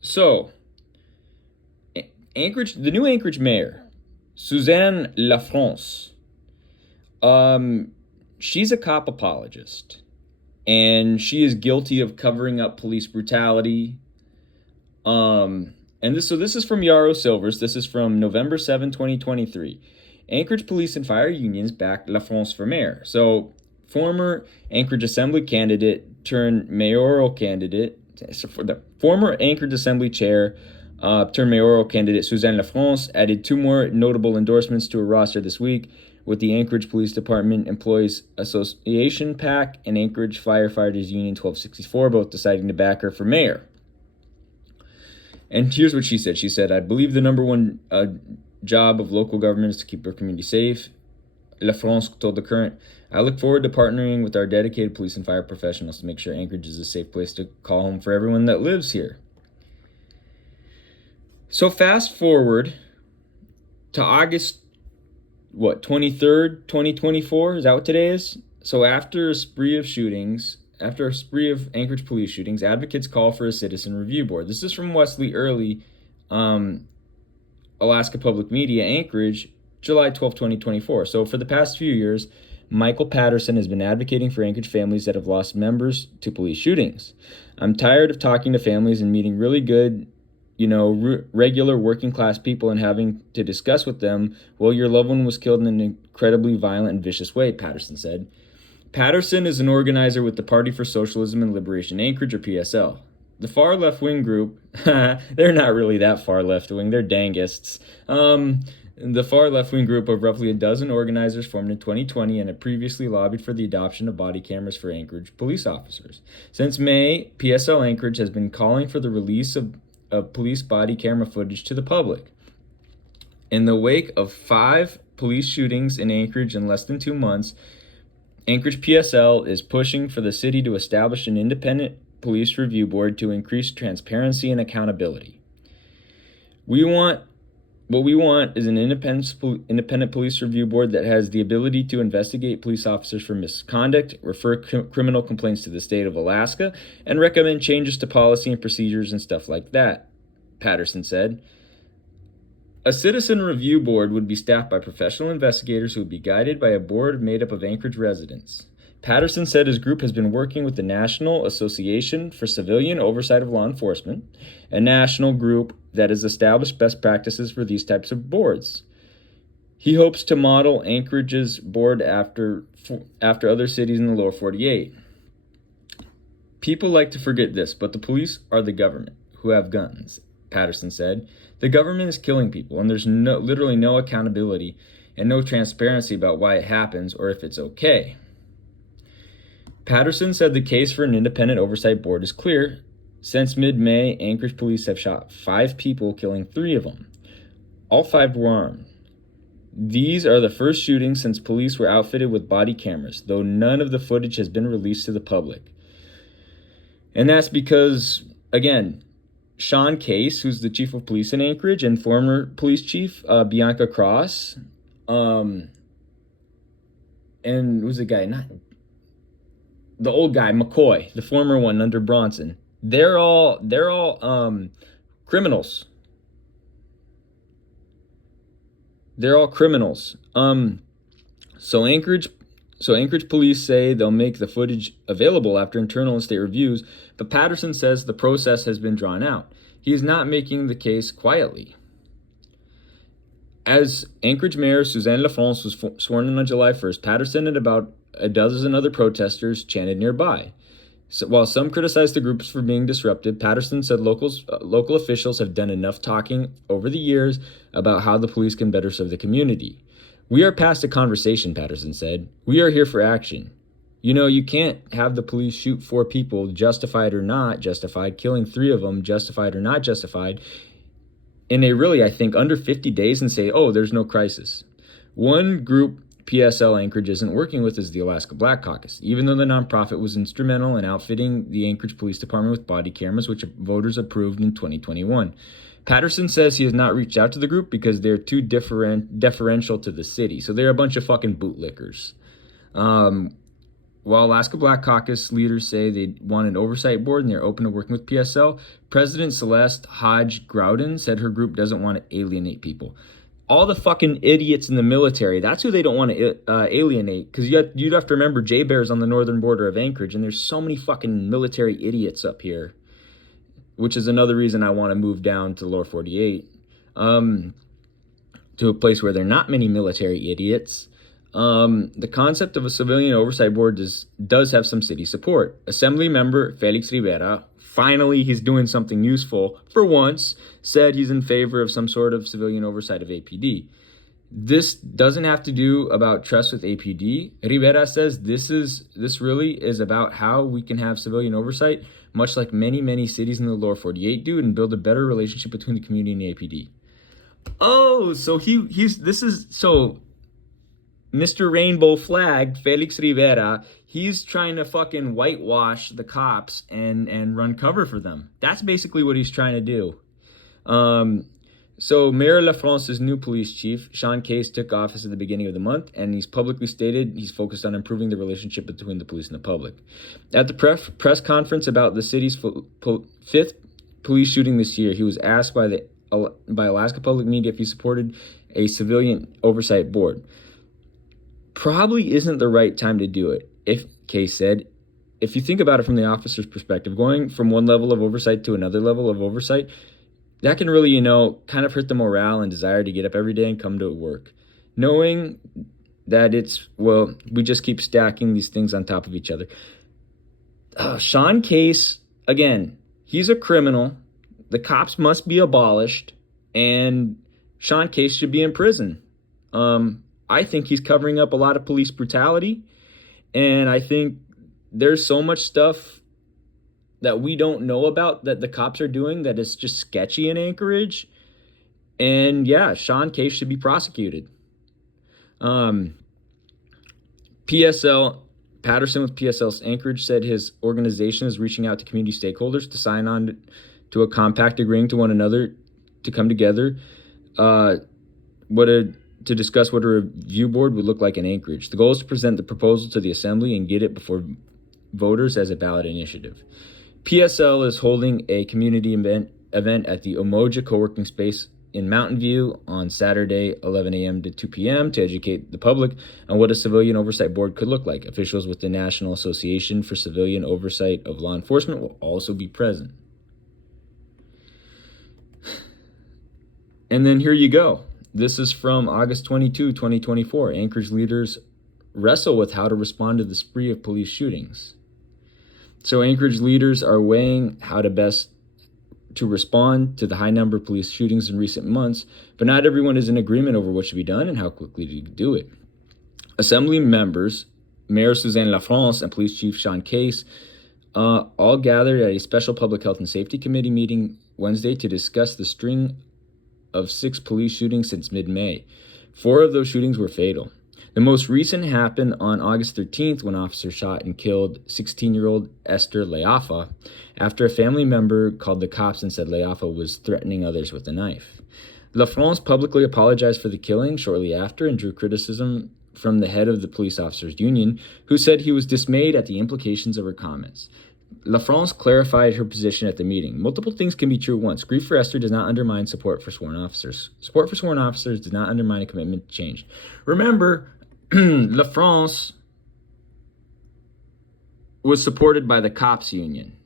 So, Anchorage, the new Anchorage mayor, Suzanne Lafrance, um, she's a cop apologist, and she is guilty of covering up police brutality. This is from Yarrow Silvers. This is from November 7, 2023. Anchorage Police and Fire Unions backed LaFrance for mayor. So, former Anchorage Assembly candidate turned mayoral candidate, so for the former Anchorage Assembly chair turned mayoral candidate Suzanne LaFrance added two more notable endorsements to her roster this week, with the Anchorage Police Department Employees Association PAC and Anchorage Firefighters Union 1264 both deciding to back her for mayor. And here's what she said. She said, "I believe the number one job of local government is to keep our community safe." La France told The Current, "I look forward to partnering with our dedicated police and fire professionals to make sure Anchorage is a safe place to call home for everyone that lives here." So fast forward to August, 23rd, 2024? Is that what today is? So after a spree of Anchorage police shootings, advocates call for a citizen review board. This is from Wesley Early, Alaska Public Media, Anchorage, July 12, 2024. So for the past few years, Michael Patterson has been advocating for Anchorage families that have lost members to police shootings. "I'm tired of talking to families and meeting really good, regular working class people and having to discuss with them, well, your loved one was killed in an incredibly violent and vicious way," Patterson said. Patterson is an organizer with the Party for Socialism and Liberation Anchorage, or PSL. The far left-wing group, they're not really that far left-wing, they're dangists. The far left-wing group of roughly a dozen organizers formed in 2020 and had previously lobbied for the adoption of body cameras for Anchorage police officers. Since May, PSL Anchorage has been calling for the release of police body camera footage to the public. In the wake of 5 police shootings in Anchorage in less than 2 months, Anchorage PSL is pushing for the city to establish an independent police review board to increase transparency and accountability. What we want is an independent police review board that has the ability to investigate police officers for misconduct, refer criminal complaints to the state of Alaska, and recommend changes to policy and procedures and stuff like that, Patterson said. A citizen review board would be staffed by professional investigators who would be guided by a board made up of Anchorage residents. Patterson said his group has been working with the National Association for Civilian Oversight of Law Enforcement, a national group that has established best practices for these types of boards. He hopes to model Anchorage's board after other cities in the lower 48. "People like to forget this, but the police are the government, who have guns," Patterson said. "The government is killing people, and there's literally no accountability and no transparency about why it happens or if it's okay." Patterson said the case for an independent oversight board is clear. Since mid-May, Anchorage police have shot 5 people, killing 3 of them. All 5 were armed. These are the first shootings since police were outfitted with body cameras, though none of the footage has been released to the public. And that's because, again, Sean Case, who's the chief of police in Anchorage, and former police chief Bianca Cross, and who's the guy? Not the old guy, McCoy, the former one under Bronson. They're all criminals. They're all criminals. So Anchorage police say they'll make the footage available after internal and state reviews, but Patterson says the process has been drawn out. He is not making the case quietly. As Anchorage Mayor Suzanne LaFrance was sworn in on July 1st, Patterson and about a dozen other protesters chanted nearby. So, while some criticized the groups for being disruptive, Patterson said local officials have done enough talking over the years about how the police can better serve the community. "We are past a conversation," Patterson said. "We are here for action. You can't have the police shoot 4 people, justified or not justified, killing 3 of them, justified or not justified, in a really, I think, under 50 days and say, oh, there's no crisis." One group PSL Anchorage isn't working with is the Alaska Black Caucus, even though the nonprofit was instrumental in outfitting the Anchorage Police Department with body cameras, which voters approved in 2021. Patterson says he has not reached out to the group because they're too deferential to the city. So they're a bunch of fucking bootlickers. While Alaska Black Caucus leaders say they want an oversight board and they're open to working with PSL, President Celeste Hodge Groudon said her group doesn't want to alienate people. All the fucking idiots in the military, that's who they don't want to alienate, because you'd have to remember J-Bear's on the northern border of Anchorage, and there's so many fucking military idiots up here, which is another reason I want to move down to the lower 48, to a place where there are not many military idiots. The concept of a civilian oversight board does have some city support. Assembly member Felix Rivera, finally he's doing something useful for once, said he's in favor of some sort of civilian oversight of APD. This doesn't have to do about trust with APD. Rivera says this really is about how we can have civilian oversight, much like many cities in the lower 48 do, and build a better relationship between the community and APD. Oh, so Mr. Rainbow Flag, Felix Rivera, he's trying to fucking whitewash the cops and run cover for them. That's basically what he's trying to do. So Mayor LaFrance's new police chief, Sean Case, took office at the beginning of the month, and he's publicly stated he's focused on improving the relationship between the police and the public. At the press conference about the city's fifth police shooting this year, he was asked by Alaska Public Media if he supported a civilian oversight board. Probably isn't the right time to do it, Case said. If you think about it from the officer's perspective, going from one level of oversight to another level of oversight, that can really, kind of hurt the morale and desire to get up every day and come to work. Knowing that we just keep stacking these things on top of each other. Sean Case, again, he's a criminal. The cops must be abolished, and Sean Case should be in prison. I think he's covering up a lot of police brutality, and I think there's so much stuff that we don't know about that the cops are doing that is just sketchy in Anchorage. And yeah, Sean Case should be prosecuted. PSL, Patterson with PSL's Anchorage said his organization is reaching out to community stakeholders to sign on to a compact agreeing to one another to come together to discuss what a review board would look like in Anchorage. The goal is to present the proposal to the Assembly and get it before voters as a ballot initiative. PSL is holding a community event at the Umoja co-working space in Mountain View on Saturday, 11 a.m. to 2 p.m. to educate the public on what a civilian oversight board could look like. Officials with the National Association for Civilian Oversight of Law Enforcement will also be present. And then here you go. This is from August 22, 2024. Anchorage leaders wrestle with how to respond to the spree of police shootings. So Anchorage leaders are weighing how to best to respond to the high number of police shootings in recent months, but not everyone is in agreement over what should be done and how quickly to do it. Assembly members, Mayor Suzanne LaFrance and Police Chief Sean Case, all gathered at a special Public Health and Safety Committee meeting Wednesday to discuss the string of 6 police shootings since mid-May. 4 of those shootings were fatal. The most recent happened on August 13th when officers shot and killed 16-year-old Esther Leafa after a family member called the cops and said Leafa was threatening others with a knife. LaFrance publicly apologized for the killing shortly after and drew criticism from the head of the police officers union, who said he was dismayed at the implications of her comments. LaFrance clarified her position at the meeting. Multiple things can be true at once. Grief for Esther does not undermine support for sworn officers. Support for sworn officers does not undermine a commitment to change. Remember, LaFrance was supported by the cops union.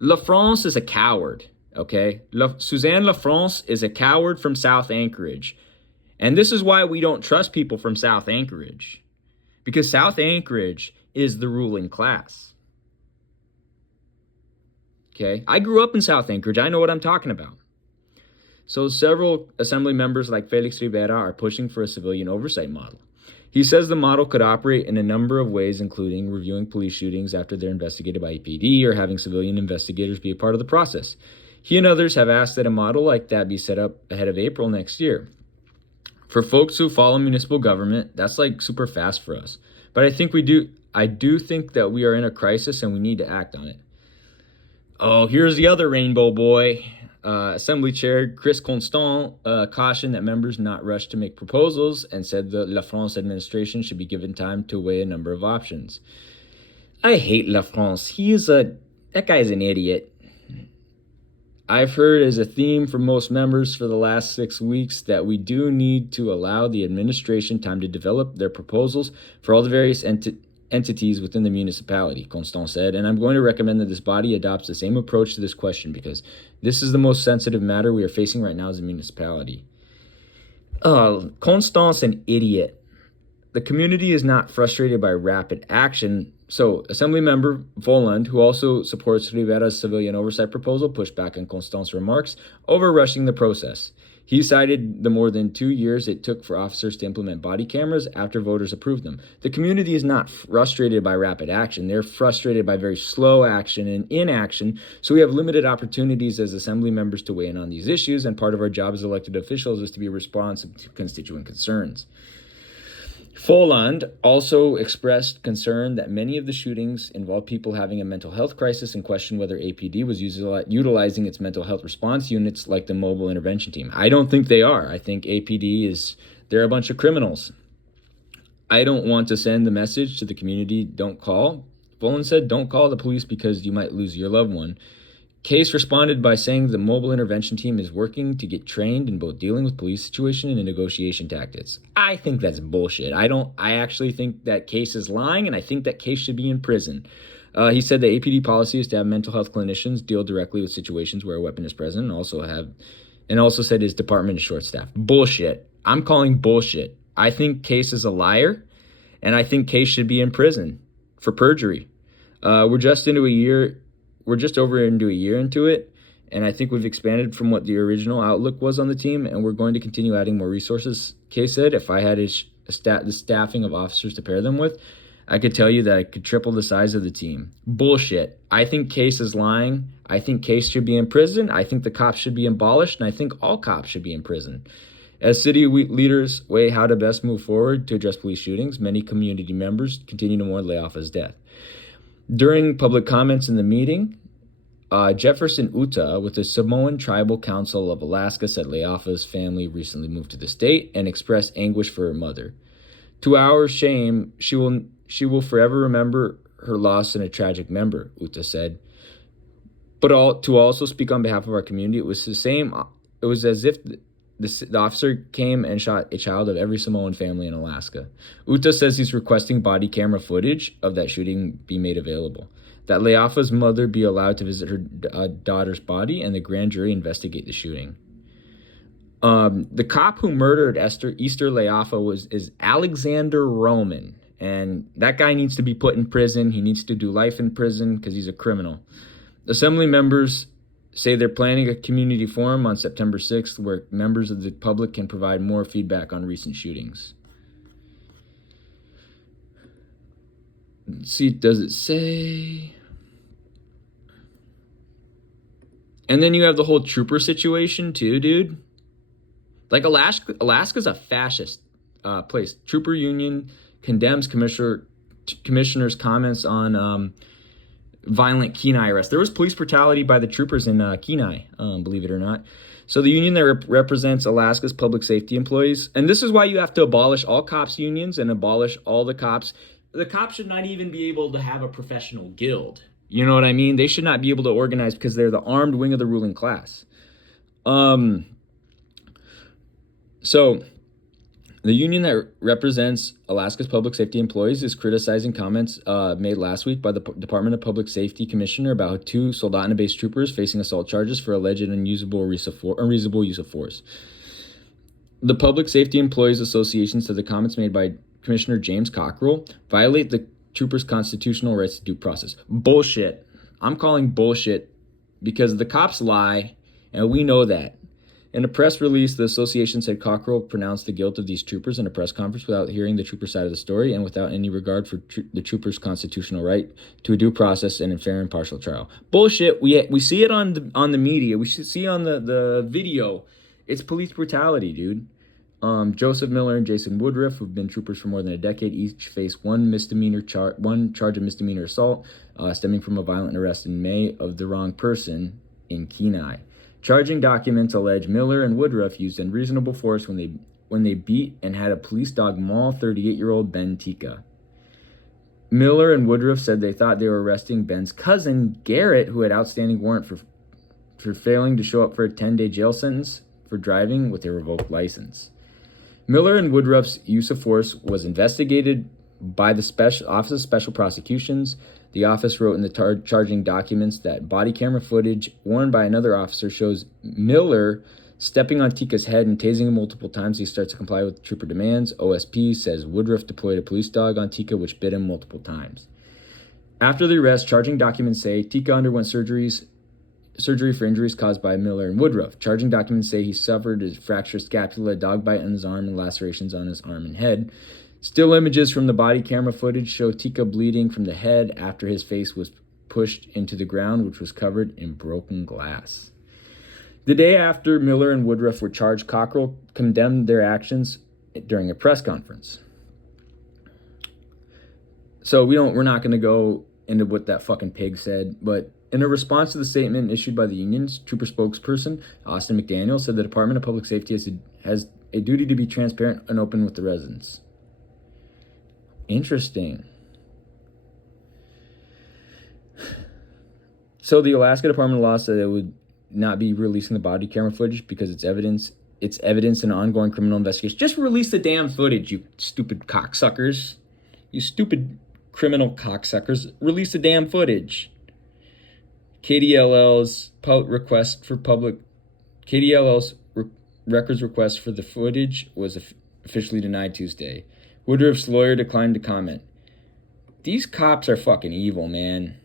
LaFrance is a coward, okay? Suzanne LaFrance is a coward from South Anchorage. And this is why we don't trust people from South Anchorage. Because South Anchorage is the ruling class. Okay? I grew up in South Anchorage. I know what I'm talking about. So several assembly members like Felix Rivera are pushing for a civilian oversight model. He says the model could operate in a number of ways, including reviewing police shootings after they're investigated by APD or having civilian investigators be a part of the process. He and others have asked that a model like that be set up ahead of April next year. For folks who follow municipal government, that's like super fast for us. But I do think that we are in a crisis and we need to act on it. Oh, here's the other rainbow boy. Assembly Chair Chris Constant cautioned that members not rush to make proposals and said the La France administration should be given time to weigh a number of options. I hate La France. That guy's an idiot. I've heard as a theme from most members for the last 6 weeks that we do need to allow the administration time to develop their proposals for all the various entities within the municipality, Constant said, and I'm going to recommend that this body adopts the same approach to this question because this is the most sensitive matter we are facing right now as a municipality. Constant's an idiot. The community is not frustrated by rapid action. So, Assemblymember Voland, who also supports Rivera's civilian oversight proposal, pushed back on Constant's remarks over rushing the process. He cited the more than 2 years it took for officers to implement body cameras after voters approved them. The community is not frustrated by rapid action. They're frustrated by very slow action and inaction. So we have limited opportunities as assembly members to weigh in on these issues, and part of our job as elected officials is to be responsive to constituent concerns. Folland also expressed concern that many of the shootings involved people having a mental health crisis and questioned whether APD was utilizing its mental health response units like the mobile intervention team. I don't think they are. I think they're a bunch of criminals. I don't want to send the message to the community, don't call. Folland said, don't call the police because you might lose your loved one. Case responded by saying the mobile intervention team is working to get trained in both dealing with police situation and in negotiation tactics. I think that's bullshit. I actually think that Case is lying, and I think that Case should be in prison. He said the APD policy is to have mental health clinicians deal directly with situations where a weapon is present, and also said his department is short-staffed. Bullshit. I'm calling bullshit. I think Case is a liar, and I think Case should be in prison for perjury. We're just over into a year into it, and I think we've expanded from what the original outlook was on the team, and we're going to continue adding more resources. Case said, if I had the staffing of officers to pair them with, I could tell you that I could triple the size of the team. Bullshit. I think Case is lying. I think Case should be in prison. I think the cops should be abolished, and I think all cops should be in prison. As city leaders weigh how to best move forward to address police shootings, many community members continue to mourn Leafa's death. During public comments in the meeting, Jefferson Uta with the Samoan Tribal Council of Alaska said Leafa's family recently moved to the state and expressed anguish for her mother. To our shame, she will forever remember her loss and a tragic member, Uta said. But to also speak on behalf of our community, it was as if the officer came and shot a child of every Samoan family in Alaska. Uta says he's requesting body camera footage of that shooting be made available, that Leafa's mother be allowed to visit her daughter's body, and the grand jury investigate the shooting. The cop who murdered Easter Leafa is Alexander Roman, and that guy needs to be put in prison. He needs to do life in prison because he's a criminal. Assembly members say they're planning a community forum on September 6th where members of the public can provide more feedback on recent shootings. Let's see, does it say? And then you have the whole trooper situation too, dude. Like Alaska's a fascist place. Trooper union condemns commissioner's comments on violent Kenai arrest. There was police brutality by the troopers in Kenai, believe it or not. So the union that represents Alaska's public safety employees, and this is why you have to abolish all cops unions and abolish all the cops. The cops should not even be able to have a professional guild. You know what I mean? They should not be able to organize because they're the armed wing of the ruling class. So the union that represents Alaska's public safety employees is criticizing comments made last week by the Department of Public Safety Commissioner about 2 Soldotna-based troopers facing assault charges for alleged unreasonable use of force. The Public Safety Employees Association said the comments made by Commissioner James Cockrell violate the troopers' constitutional rights to due process. Bullshit. I'm calling bullshit because the cops lie, and we know that. In a press release, the association said Cockrell pronounced the guilt of these troopers in a press conference without hearing the trooper side of the story and without any regard for the troopers' constitutional right to a due process and a fair and impartial trial. Bullshit. We see it on the media. We should see on the video. It's police brutality, dude. Joseph Miller and Jason Woodruff, who've been troopers for more than a decade, each face one charge of misdemeanor assault stemming from a violent arrest in May of the wrong person in Kenai. Charging documents allege Miller and Woodruff used unreasonable force when they beat and had a police dog maul 38-year-old Ben Tika. Miller and Woodruff said they thought they were arresting Ben's cousin, Garrett, who had outstanding warrant for failing to show up for a 10-day jail sentence for driving with a revoked license. Miller and Woodruff's use of force was investigated by the Office of Special Prosecutions. The office wrote in the charging documents that body camera footage worn by another officer shows Miller stepping on Tika's head and tasing him multiple times. He starts to comply with trooper demands. OSP says Woodruff deployed a police dog on Tika, which bit him multiple times. After the arrest, charging documents say Tika underwent surgery for injuries caused by Miller and Woodruff. Charging documents say he suffered a fractured scapula, a dog bite on his arm, and lacerations on his arm and head. Still images from the body camera footage show Tika bleeding from the head after his face was pushed into the ground, which was covered in broken glass. The day after Miller and Woodruff were charged, Cockrell condemned their actions during a press conference. So we're not going to go into what that fucking pig said, but in a response to the statement issued by the union's trooper spokesperson, Austin McDaniel, said the Department of Public Safety has a duty to be transparent and open with the residents. Interesting. So the Alaska Department of Law said it would not be releasing the body camera footage because it's evidence in an ongoing criminal investigation. Just release the damn footage, you stupid cocksuckers. You stupid criminal cocksuckers. Release the damn footage. KDLL's records request for the footage was officially denied Tuesday. Woodruff's lawyer declined to comment. These cops are fucking evil, man.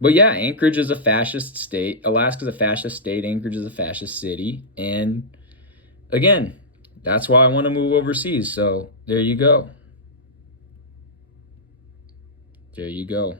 But yeah, Anchorage is a fascist state. Alaska's a fascist state. Anchorage is a fascist city. And again, that's why I want to move overseas. So there you go. There you go.